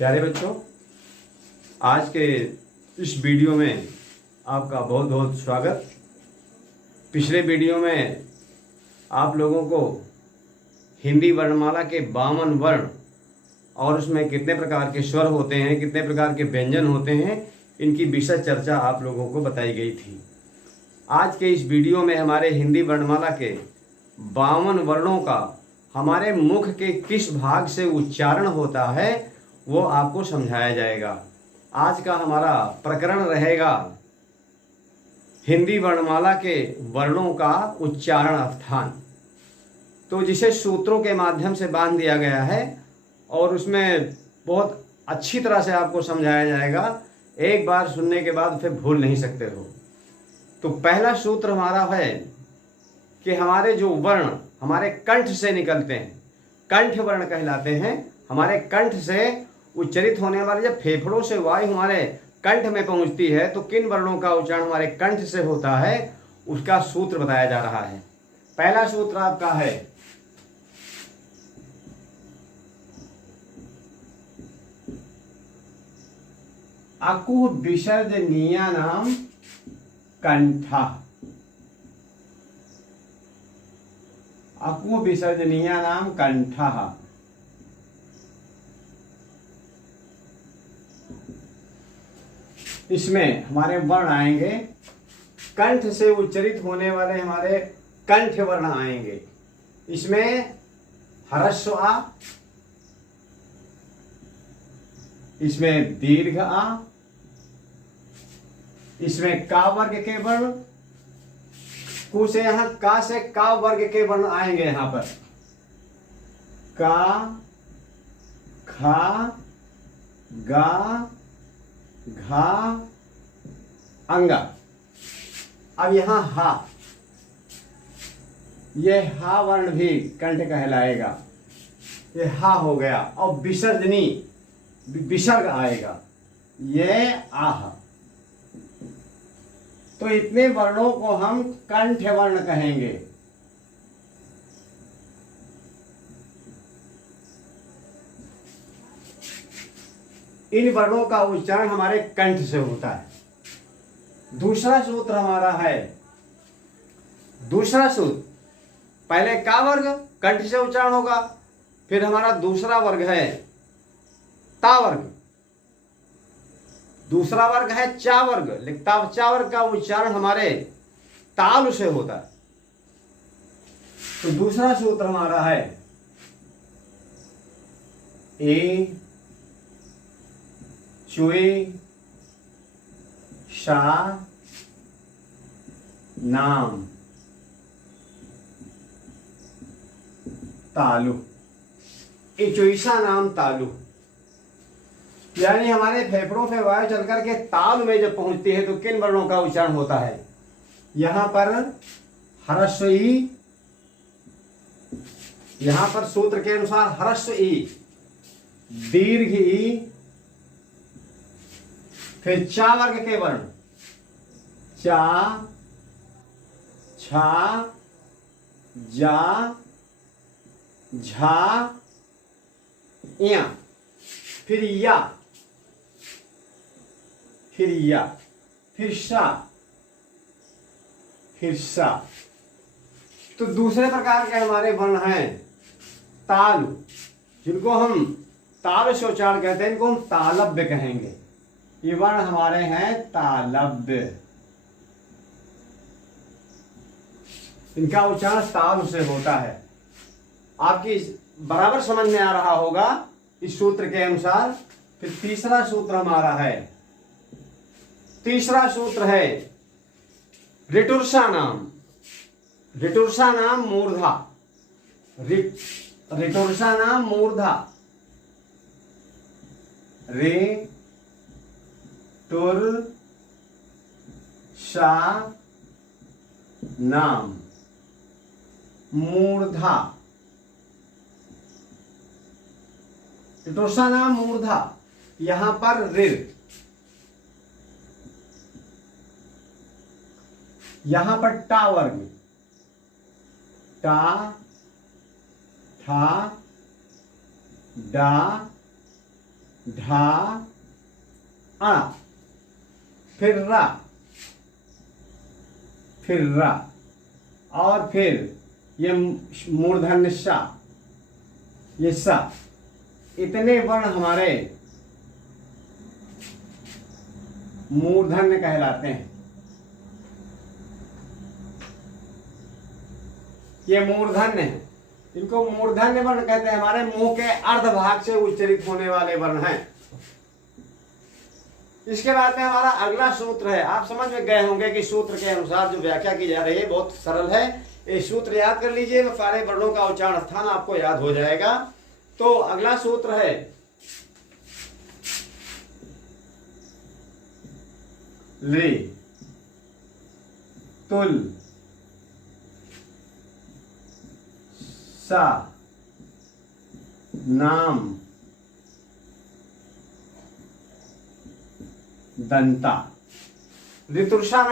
प्यारे बच्चों, आज के इस वीडियो में आपका बहुत बहुत स्वागत। पिछले वीडियो में आप लोगों को हिंदी वर्णमाला के 52 वर्ण और उसमें कितने प्रकार के स्वर होते हैं, कितने प्रकार के व्यंजन होते हैं, इनकी विशद चर्चा आप लोगों को बताई गई थी। आज के इस वीडियो में हमारे हिंदी वर्णमाला के 52 वर्णों का हमारे मुख के किस भाग से उच्चारण होता है वो आपको समझाया जाएगा। आज का हमारा प्रकरण रहेगा हिंदी वर्णमाला के वर्णों का उच्चारण स्थान, तो जिसे सूत्रों के माध्यम से बांध दिया गया है और उसमें बहुत अच्छी तरह से आपको समझाया जाएगा। एक बार सुनने के बाद फिर भूल नहीं सकते हो। तो पहला सूत्र हमारा है कि हमारे जो वर्ण हमारे कंठ से निकलते हैं, कंठ वर्ण कहलाते हैं। हमारे कंठ से उच्चरित होने वाले, जब फेफड़ों से वायु हमारे कंठ में पहुंचती है तो किन वर्णों का उच्चारण हमारे कंठ से होता है उसका सूत्र बताया जा रहा है। पहला सूत्र आपका है अकु विसर्जनीयानाम कंठा। अकु विसर्जनीयानाम कंठः। इसमें हमारे वर्ण आएंगे, कंठ से उच्चरित होने वाले हमारे कंठ वर्ण आएंगे। इसमें ह्रस्व आ, इसमें दीर्घ आ, इसमें का वर्ग के वर्ण, कु से यहां का से का वर्ग के वर्ण आएंगे। यहां पर का, खा, गा, घा, अंगा। अब यहां हा, यह हा वर्ण भी कंठ कहलाएगा। यह हा हो गया। और विसर्जनी विसर्ग आएगा, यह आह। तो इतने वर्णों को हम कंठ वर्ण कहेंगे। इन वर्णों का उच्चारण हमारे कंठ से होता है। दूसरा सूत्र हमारा है, दूसरा सूत्र, पहले का वर्ग कंठ से उच्चारण होगा, फिर हमारा दूसरा वर्ग है ता वर्ग, दूसरा वर्ग है चा वर्ग। लिखता चा वर्ग का उच्चारण हमारे तालु से होता है। तो दूसरा सूत्र हमारा है ए चुए शा नाम तालु। इचुईसा नाम तालु, यानी हमारे फेफड़ों से वायु चलकर के तालु में जब पहुंचती है तो किन वर्णों का उच्चारण होता है। यहां पर ह्रस्व ई, यहां पर सूत्र के अनुसार ह्रस्व ई, दीर्घ ई, फिर चा वर्ग के वर्ण चा, छा, जा, झा, या, फिर या, फिर या, फिर सा, फिर सा। तो दूसरे प्रकार के हमारे वर्ण हैं तालु, जिनको हम तालु से उच्चारण कहते हैं, इनको हम तालव्य कहेंगे। ये वर्ण हमारे हैं तालव्य, इनका उच्चारण तालु से होता है। आपकी बराबर समझ में आ रहा होगा इस सूत्र के अनुसार। फिर तीसरा सूत्र हमारा है, तीसरा सूत्र है ऋटुर्षा नाम। ऋटुर्षा नाम मूर्धा, ऋटुर्षा नाम मूर्धा। रे टुर शा नाम मूर्धा। ऋटुर्षा नाम मूर्धा, यहां पर ऋ, यहां पर टा वर्ग, टा, ठा, डा, ढा आ, फिर रा, फिर रा, और फिर ये मूर्धन्य सा, ये सा। इतने वर्ण हमारे मूर्धन्य कहलाते हैं। ये मूर्धन्य है, इनको मूर्धन्य वर्ण कहते हैं। हमारे मुंह के अर्ध भाग से उच्चरित होने वाले वर्ण हैं। इसके बाद में हमारा अगला सूत्र है। आप समझ में गए होंगे कि सूत्र के अनुसार जो व्याख्या की जा रही है बहुत सरल है। ये सूत्र याद कर लीजिए, सारे वर्णों का उच्चारण स्थान आपको याद हो जाएगा। तो अगला सूत्र है ली, तुल, सा, नाम, दंता। ऋतुषा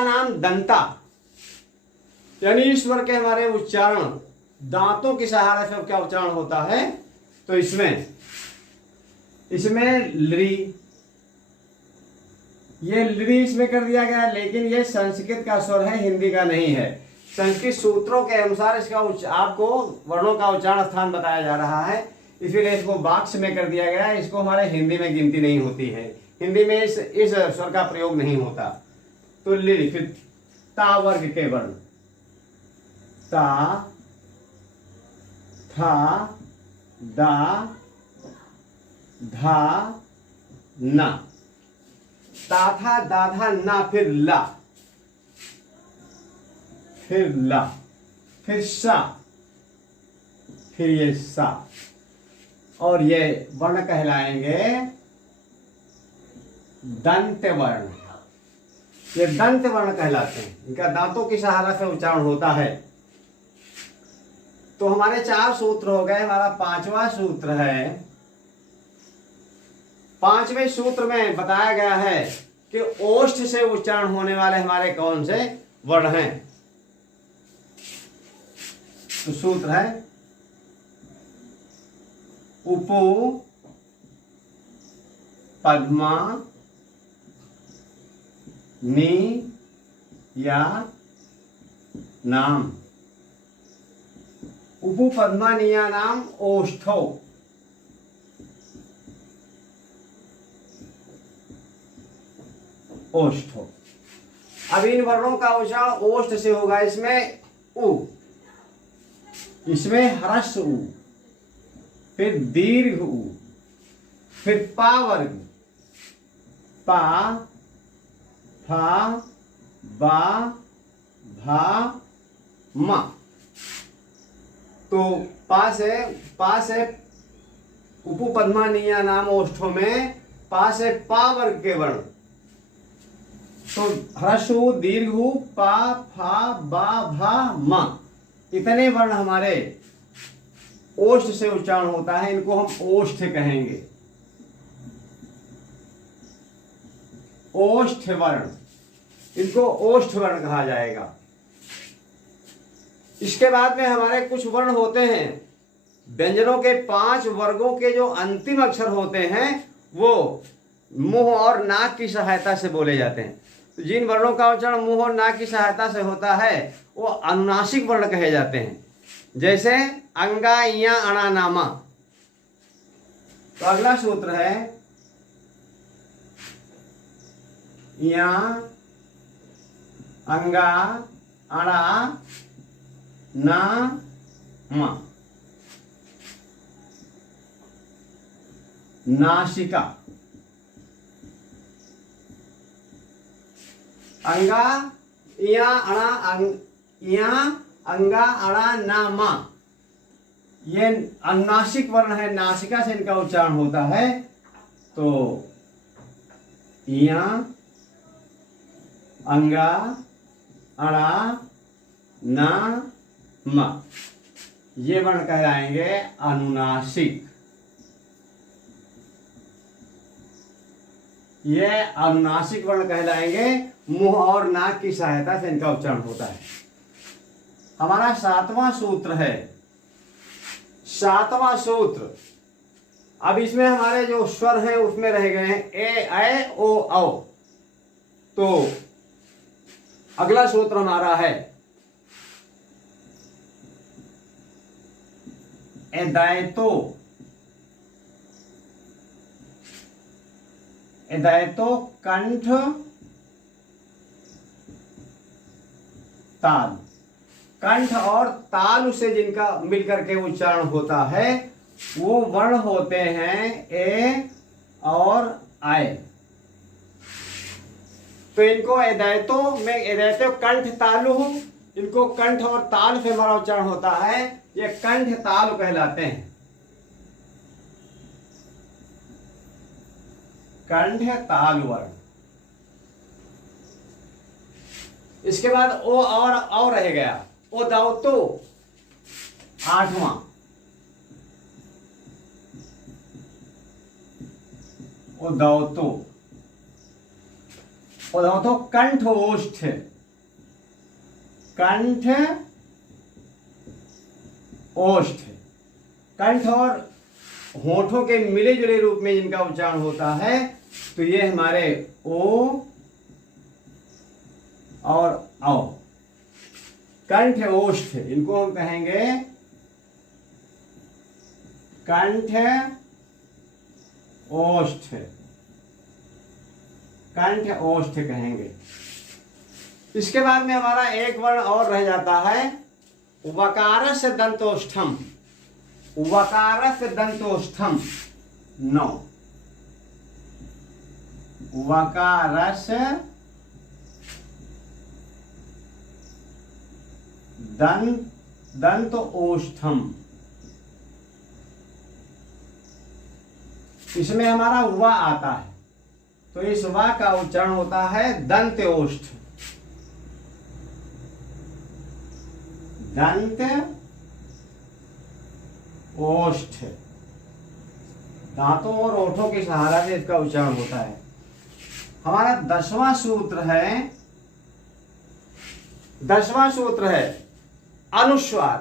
नाम दंता, यानी ईश्वर के हमारे उच्चारण दांतों की सहारा से क्या उच्चारण होता है। तो इसमें लृ, ये लृ इसमें कर दिया गया, लेकिन ये संस्कृत का स्वर है, हिंदी का नहीं है। संस्कृत सूत्रों के अनुसार इसका आपको वर्णों का उच्चारण स्थान बताया जा रहा है, इसीलिए इसको बाक्स में कर दिया गया है। इसको हमारे हिंदी में गिनती नहीं होती है, हिंदी में इस स्वर का प्रयोग नहीं होता। तो लृ, फिर ता वर्ग के वर्ण, ता, था, दा, धा, ना, ता था दा था ना, फिर ला, फिर ला, फिर सा, फिर ये सा, और ये वर्ण कहलाएंगे दंत वर्ण। ये दंत वर्ण कहलाते हैं, इनका दांतों की सहारा से उच्चारण होता है। तो हमारे 4 सूत्र हो गए। हमारा 5वां सूत्र है। 5वें सूत्र में बताया गया है कि ओष्ठ से उच्चारण होने वाले हमारे कौन से वर्ण हैं। तो सूत्र है उपु, पद्मा, नी या नाम। उपु पद्मा निया नाम ओष्ठो। ओष्ठो। अब इन वर्णों का उच्चारण ओष्ठ से होगा। इसमें उ, इसमें ह्रस्व उ, फिर दीर्घ उ, फिर पा वर्ग, पा, फा, बा, भा, मा। तो पा से उपु पद्मा निया नाम ओष्ठों में पा से पा वर्ग के वर्ण। तो ह्रस्व दीर्घ पा, फा, बा, भा, मा, इतने वर्ण हमारे ओष्ठ से उच्चारण होता है। इनको हम ओष्ठ कहेंगे, ओष्ठ वर्ण। इनको ओष्ठ वर्ण कहा जाएगा। इसके बाद में हमारे कुछ वर्ण होते हैं व्यंजनों के 5 वर्गों के जो अंतिम अक्षर होते हैं वो मुंह और नाक की सहायता से बोले जाते हैं। तो जिन वर्णों का उच्चारण मुंह और नाक की सहायता से होता है वो अनुनासिक वर्ण कहे जाते हैं। जैसे अंगा, इया, अणा, नामा। तो अगला सूत्र है इया, अंगा, अणा, ना, मा। नासिका, अंगा, इया, अणा, इया, अंगा, अणा, ना, मा। ये अनुनासिक वर्ण है, नासिका से इनका उच्चारण होता है। तो इया, अंगा, अणा, ना, मा, ये वर्ण कहलाएंगे अनुनासिक। ये अनुनासिक वर्ण कहलाएंगे, मुंह और नाक की सहायता से इनका उच्चारण होता है। हमारा 7वां सूत्र है। 7वां सूत्र अब इसमें हमारे जो स्वर हैं उसमें रह गए हैं ए, ऐ, ओ, औ। तो अगला सूत्र हमारा है एदायतो। एदायतो कंठ ताल। कंठ और ताल से जिनका मिलकर के उच्चारण होता है वो वर्ण होते हैं ए और आय। तो इनको एदायतो में एदायतो कंठ तालु, इनको कंठ और ताल से हमारा उच्चारण होता है, ये कंठ ताल कहलाते हैं। कंठ ताल वर्ण। इसके बाद ओ और रह गया ओ दावतो, आठवां। ओ दावतो कंठ ओष्ठ। कंठ ओष्ठ, कंठ और होठों के मिले जुले रूप में जिनका उच्चारण होता है तो ये हमारे ओ और औ। कंठ ओष्ठ, इनको हम कहेंगे कंठ ओष्ठ। कंठ ओष्ठ कहेंगे। इसके बाद में हमारा एक वर्ण और रह जाता है वकारस्य दंतोष्ठम। वकारस्य दंतोष्ठम 9। वकारस्य दंत ओष्ठम। इसमें हमारा व आता है तो इस व का उच्चारण होता है दंत ओष्ठ। दंत ओष्ठ, दांतों और ओठों के सहारा से इसका उच्चारण होता है। हमारा 10वां सूत्र है, 10वां सूत्र है अनुस्वार।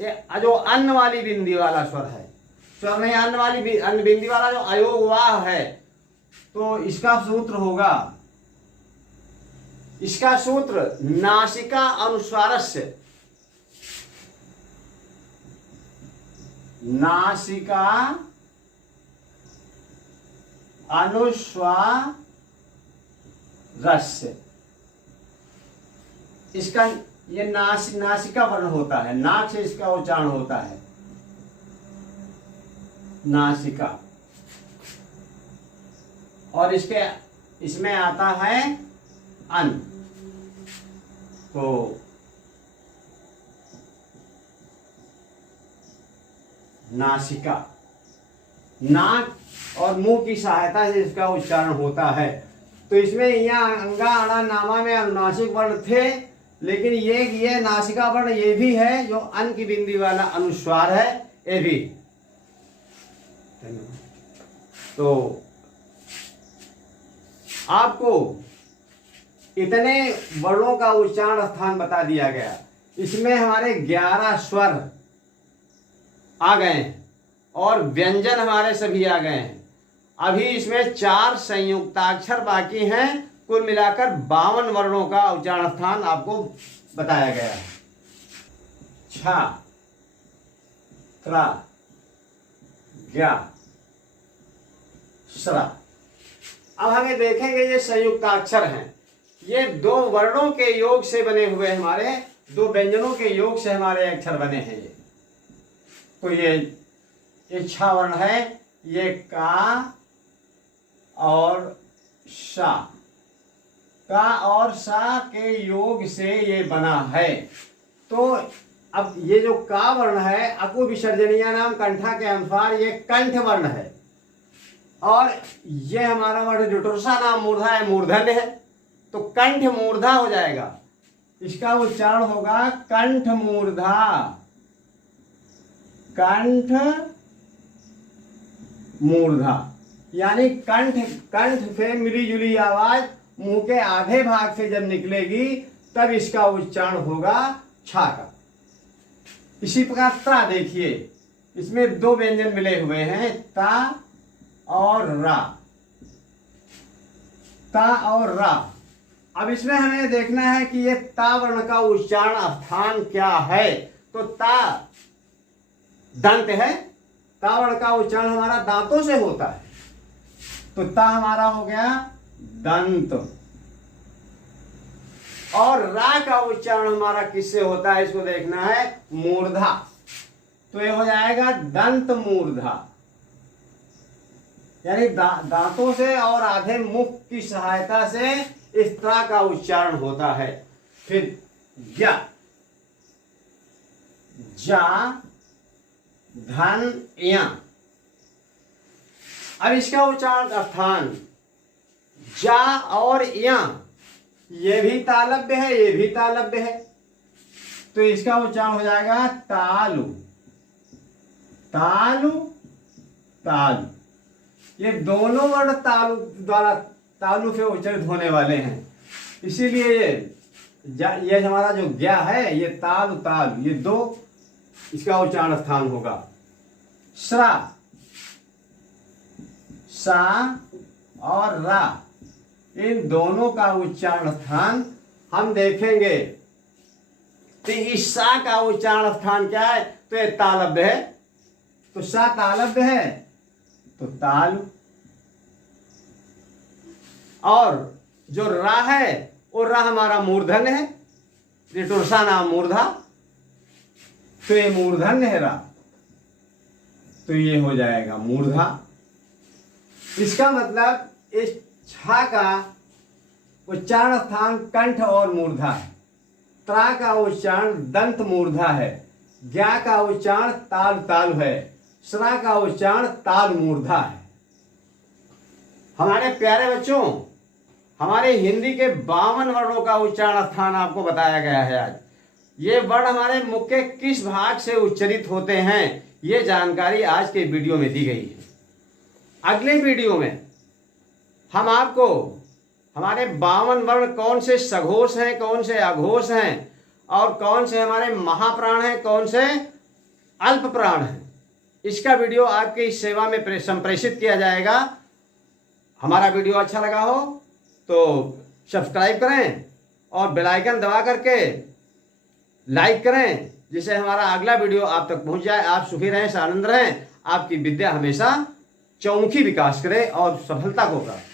ये जो अन्न वाली बिंदी वाला स्वर है, स्वर नहीं अन्न वाली अन्न बिंदी वाला जो अयोग वाह है, तो इसका सूत्र होगा, इसका सूत्र नासिका अनुस्वारस्य। नासिका अनुस्वारस्य, इसका ये नासिका वर्ण होता है, नाक से इसका उच्चारण होता है नासिका। और इसमें आता है अन। तो नासिका, नाक और मुंह की सहायता से इसका उच्चारण होता है। तो इसमें यहाँ अंगा अड़ा नामा में अनुनासिक वर्ण थे, लेकिन ये नासिका वर्ण ये भी है जो अन की बिंदी वाला अनुस्वार है, ये भी। तो आपको इतने वर्णों का उच्चारण स्थान बता दिया गया। इसमें हमारे 11 स्वर आ गए हैं और व्यंजन हमारे सभी आ गए हैं। अभी इसमें 4 संयुक्ताक्षर बाकी हैं। कुल मिलाकर 52 वर्णों का उच्चारण स्थान आपको बताया गया है। छ, त्र, ज्ञ, स्र। अब हमें देखेंगे ये संयुक्ताक्षर हैं, ये 2 वर्णों के योग से बने हुए हमारे, 2 व्यंजनों के योग से हमारे अक्षर बने हैं। ये तो ये छ वर्ण है, ये का और सा, का और सा के योग से ये बना है। तो अब ये जो का वर्ण है, अकु विसर्जनीय नाम कंठा के अनुसार ये कंठ वर्ण है, और ये हमारा वर्ण जुटुरसा नाम मूर्धा है, मूर्धन्य है, तो कंठ मूर्धा हो जाएगा। इसका उच्चारण होगा कंठ मूर्धा। कंठ मूर्धा यानी कंठ से मिली जुली आवाज मुंह के आधे भाग से जब निकलेगी तब इसका उच्चारण होगा छा का। इसी प्रकार त्रा देखिए, इसमें दो व्यंजन मिले हुए हैं, ता और रा, ता और रा। अब इसमें हमें देखना है कि ये ता वर्ण का उच्चारण स्थान क्या है। तो ता दंत है, ता वर्ण का उच्चारण हमारा दांतों से होता है, तो ता हमारा हो गया दंत। और रा का उच्चारण हमारा किससे होता है, इसको देखना है, मूर्धा। तो ये हो जाएगा दंत मूर्धा, यानी दांतों से और आधे मुख की सहायता से इस ता का उच्चारण होता है। फिर ज्ञा, जा, धन, या। अब इसका उच्चारण स्थान जा और या, ये भी तालव्य है, ये भी तालव्य है, तो इसका उच्चारण हो जाएगा तालु, तालु, तालु। ये दोनों वर्ण तालु द्वारा तालु से उच्चारित होने वाले हैं, इसीलिए ये हमारा जो ज्ञा है ये तालु तालु, ये दो इसका उच्चारण स्थान होगा। श्रा, सा और रा, इन दोनों का उच्चारण स्थान हम देखेंगे। तो इस सा का उच्चारण स्थान क्या है, तो ये तालव्य है, तो सा तालव्य है तो तालु। और जो रा है वो रा हमारा मूर्धन्य है, रिटुरसा नाम मूर्धा, तो ये मूर्धन्य है रा, तो ये हो जाएगा मूर्धा। इसका मतलब इस छा का उच्चारण स्थान कंठ और मूर्धा है, त्रा का उच्चारण दंत मूर्धा है, ज्ञा का उच्चारण ताल तालु है, श्रा का उच्चारण ताल मूर्धा है। हमारे प्यारे बच्चों, हमारे हिंदी के 52 वर्णों का उच्चारण स्थान आपको बताया गया है आज। ये वर्ण हमारे मुख के किस भाग से उच्चरित होते हैं, ये जानकारी आज के वीडियो में दी गई है। अगले वीडियो में हम आपको हमारे 52 वर्ण कौन से सघोष हैं, कौन से अघोष हैं, और कौन से हमारे महाप्राण हैं, कौन से अल्प प्राण हैं, इसका वीडियो आपकी इस सेवा में संप्रेषित किया जाएगा। हमारा वीडियो अच्छा लगा हो तो सब्सक्राइब करें और बेल आइकन दबा करके लाइक करें, जिससे हमारा अगला वीडियो आप तक पहुंच जाए। आप सुखी रहें, आनंद रहें, आपकी विद्या हमेशा चौमुखी विकास करे और सफलता को प्राप्त